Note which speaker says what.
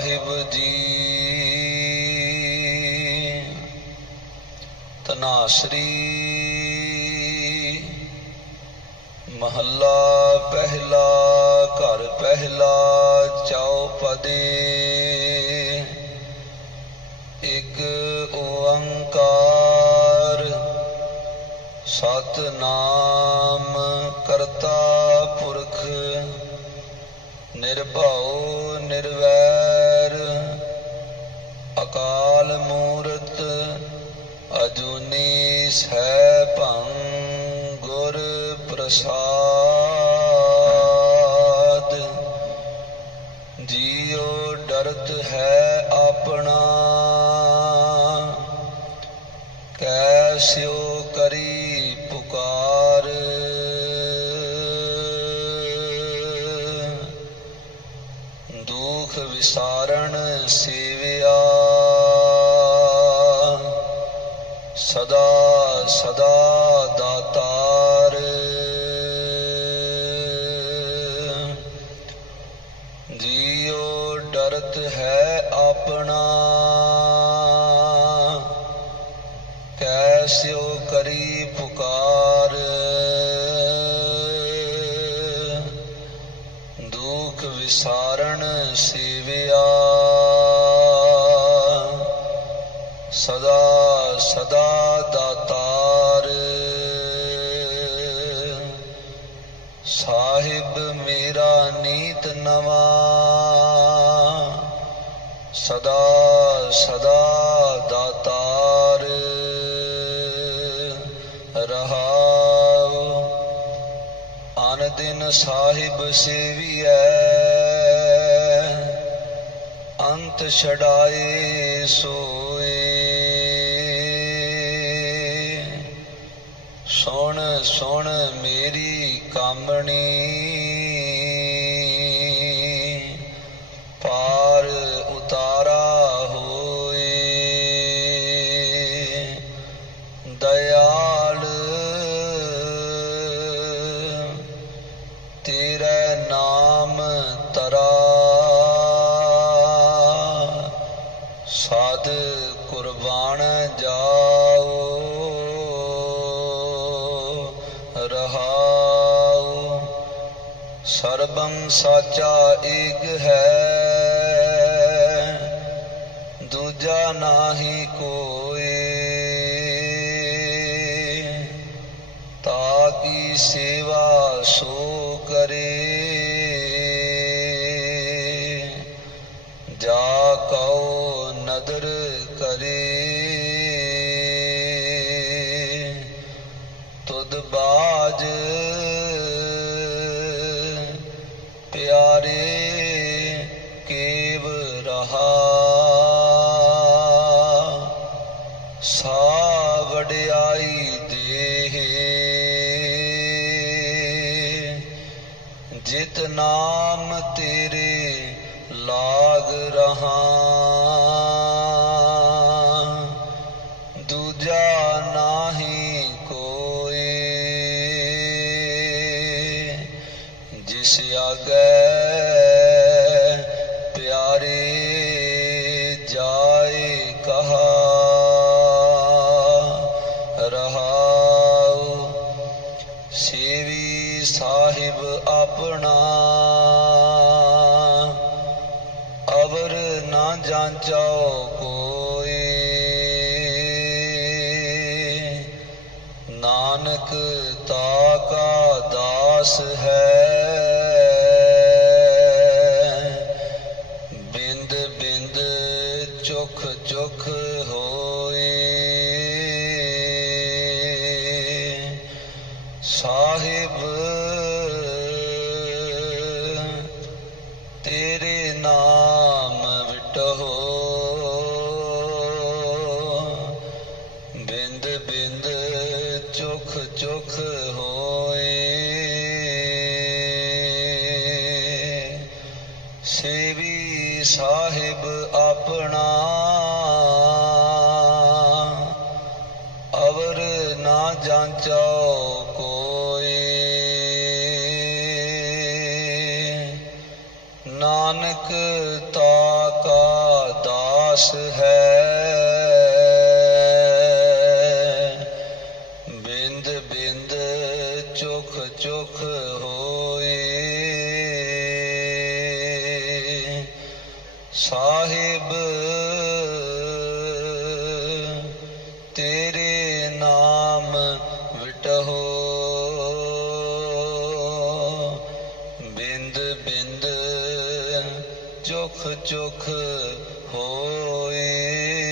Speaker 1: ਸਾਹਿਬ ਜੀ। ਤਨਾਸਰੀ ਮਹੱਲਾ ਪਹਿਲਾ, ਘਰ ਪਹਿਲਾ, ਚੌਪਦੇ। ਇੱਕ ਓੰਕਾਰ, ਸਤਨਾਮ ਕਰਤਾ ਪੁਰਖ, ਨਿਰਭਉ, ਨਿਰਵੈ। ਅਕਾਲ ਮੂਰਤ, ਅਜੂਨੀ ਸੈਭੰ ਗੁਰ ਪ੍ਰਸਾਦ। ਜੀਉ ਡਰਤ ਹੈ ਆਪਣਾ ਕੈਸਿਓ ਕਰੀ ਪੁਕਾਰ। ਦੁਖ ਵਿਸਾਰਣ ਸੇਵਿਆ ਸਦਾ ਸਦਾ ਦਾਤਾਰ। ਜੀਉ ਡਰਤ ਹੈ ਆਪਣਾ ਕੈਸਿਓ ਕਰੀ ਪੁਕਾਰ। ਦੁਖ ਵਿਸਾਰਣ ਸੇਵਿਆ ਸਦਾ ਸਦਾ ਦਾਤਾਰ ਸਾਹਿਬ ਮੇਰਾ ਨੀਤ ਨਵਾ, ਸਦਾ ਸਦਾ ਦਾਤਾਰ ਰਹਾਉ, ਅਨ ਦਿਨ ਸਾਹਿਬ ਸੇਵੀਐ। ਅੰਤ ਛਡਾਏ ਸੋਏ। ਸੁਣ ਸੁਣ ਮੇਰੀ ਕਾਮਣੀ। ਪਾਰ ਉਤਾਰਾ ਹੋਏ। ਦਇਆਲ ਤੇਰਾ ਨਾਮ ਤਰਾ। ਸਾਧ ਕੁਰਬਾਨ ਜਾਓ। ਸਰਬੰ ਸਾਚਾ ਏਕ ਹੈ, ਦੂਜਾ ਨਾਹੀ ਕੋਏ। ਤਾ ਕੀ ਸੇਵਾ ਸੋ ਕਰੇ, ਜਾ ਕਉ ਨਦਰ ਕਰੇ। ਤੁਧ ਬਾਜ ਰਹਾ ਸਾ ਵਡਿਆਈ ਦੇਹ। ਜਿਤ ਨਾਮ ਤੇਰੇ ਲਾਗ ਰਹਾ। ਦੂਜਾ ਨਾਹੀ ਕੋਏ। ਜਿਸ ਆਗੇ ਕਹਾ ਰਹਾਉ ਸੇਵੀ ਸਾਹਿਬ ਆਪਣਾ। ਅਵਰ ਨਾ ਜਾਂਚਾਓ ਕੋਈ। ਨਾਨਕ ਤਾ ਕਾ ਦਾਸ ਸਾਹਿਬ ਤੇਰੇ ਨਾਮ ਵਿਟਹੋ ਬਿੰਦ ਬਿੰਦ ਚੁਖ ਚੁਖ ਹੋਏ। ਸੇਵੀ ਸਾਹਿਬ ਆਪਣਾ ਨਾਨਕ ਤਾ ਕਾ ਦਾਸ ਹੈ। ਬਿੰਦ ਬਿੰਦ ਚੁਖ ਚੁਖ ਹੋਏ। ਸਾਹਿਬ, ਤੇਰੇ ਨਾਮ ਵਿਟਹੋ। ਬਿੰਦ ਬਿੰਦ ਜੁਖ ਜੁਖ ਹੋਏ।